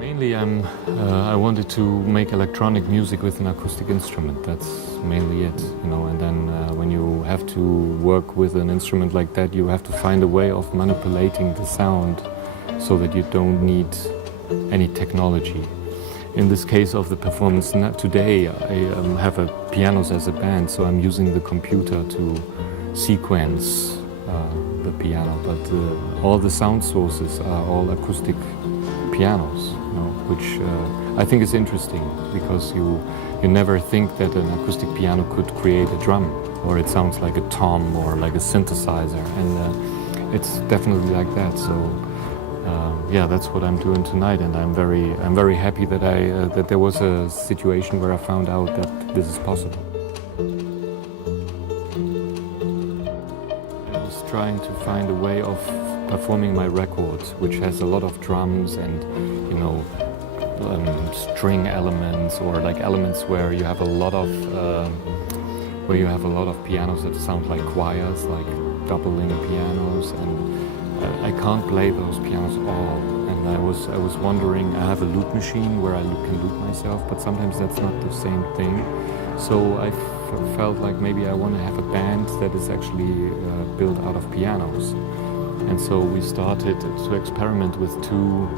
Mainly I wanted to make electronic music with an acoustic instrument. That's mainly it, you know. And then when you have to work with an instrument like that, you have to find a way of manipulating the sound so that you don't need any technology. In this case of the performance today, I have pianos as a band, so I'm using the computer to sequence the piano. But all the sound sources are all acoustic pianos, you know, which I think is interesting because you never think that an acoustic piano could create a drum, or it sounds like a tom or like a synthesizer, and it's definitely like that. So yeah, that's what I'm doing tonight, and I'm very happy that that there was a situation where I found out that this is possible. I was trying to find a way of performing my records, which has a lot of drums and, you know, string elements, or like elements where you have a lot of pianos that sound like choirs, like doubling pianos, and I can't play those pianos all. And I was wondering, I have a loop machine where I can loop myself, but sometimes that's not the same thing. So I felt like maybe I want to have a band that is actually built out of pianos. And so we started to experiment with 2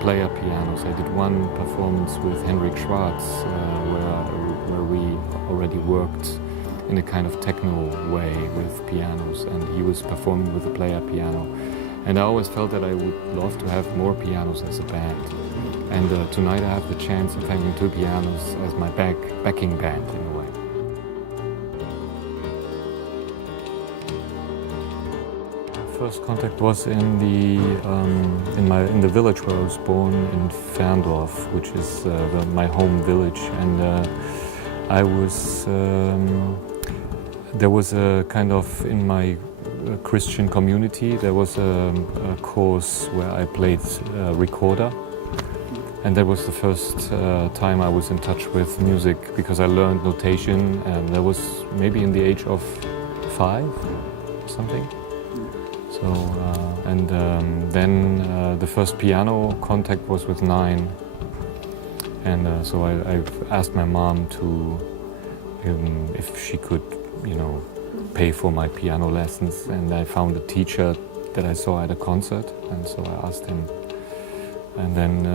player pianos. I did one performance with Henrik Schwarz, where we already worked in a kind of techno way with pianos, and he was performing with a player piano. And I always felt that I would love to have more pianos as a band. And tonight I have the chance of having 2 pianos as my backing band in a way. First contact was in the village where I was born, in Ferndorf, which is my home village, and there was a kind of, in my Christian community, there was a course where I played recorder, and that was the first time I was in touch with music, because I learned notation, and that was maybe in the age of 5 or something. So, then the first piano contact was with 9, and so I asked my mom to, if she could, you know, pay for my piano lessons, and I found a teacher that I saw at a concert, and so I asked him, and then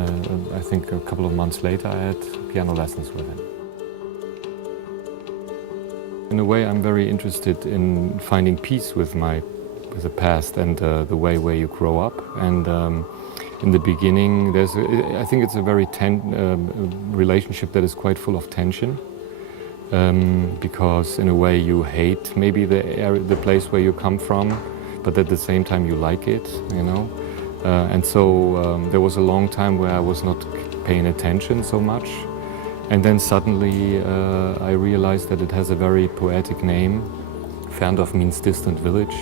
I think a couple of months later I had piano lessons with him. In a way, I'm very interested in finding peace with the past and the way where you grow up. And in the beginning, I think it's a very relationship that is quite full of tension, because in a way you hate maybe the place where you come from, but at the same time you like it, you know. And so there was a long time where I was not paying attention so much, and then suddenly I realized that it has a very poetic name. Ferndorf means distant village.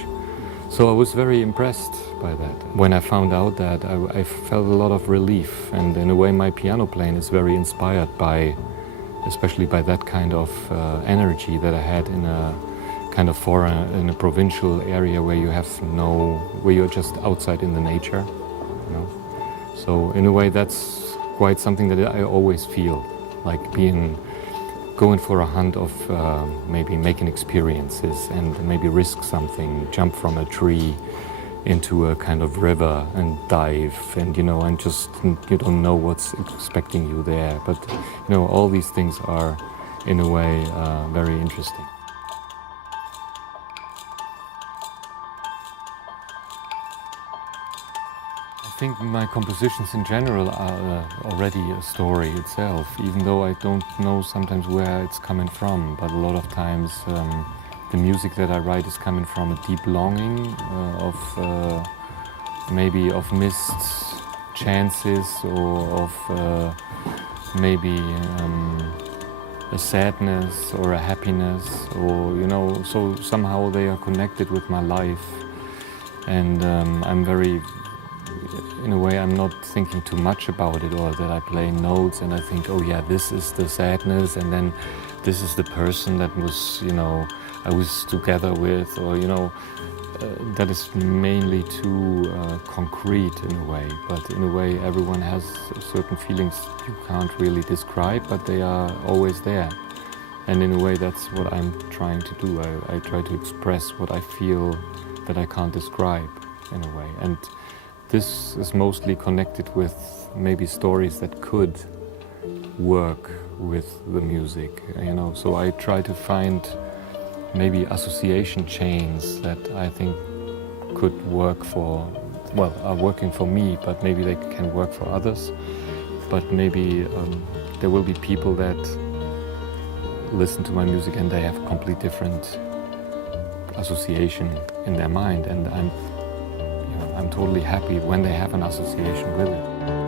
So I was very impressed by that. When I found out that, I felt a lot of relief, and in a way my piano playing is very inspired by, especially by that kind of energy that I had in a kind of in a provincial area where where you're just outside in the nature, you know. So in a way that's quite something that I always feel, like going for a hunt of maybe making experiences and maybe risk something, jump from a tree into a kind of river and dive, and you know, and just you don't know what's expecting you there. But you know, all these things are in a way very interesting. I think my compositions in general are already a story itself, even though I don't know sometimes where it's coming from. But a lot of times the music that I write is coming from a deep longing of maybe of missed chances, or of maybe a sadness or a happiness, or you know, so somehow they are connected with my life, and I'm very in a way I'm not thinking too much about it, or that I play notes and I think, oh yeah, this is the sadness, and then this is the person that was, you know, I was together with, or you know, that is mainly too concrete in a way. But in a way, everyone has certain feelings you can't really describe, but they are always there. And in a way, that's what I'm trying to do. I try to express what I feel that I can't describe in a way. And this is mostly connected with maybe stories that could work with the music, you know. So I try to find maybe association chains that I think could work for, well, are working for me, but maybe they can work for others. But maybe there will be people that listen to my music and they have a completely different association in their mind, and I'm totally happy when they have an association with it.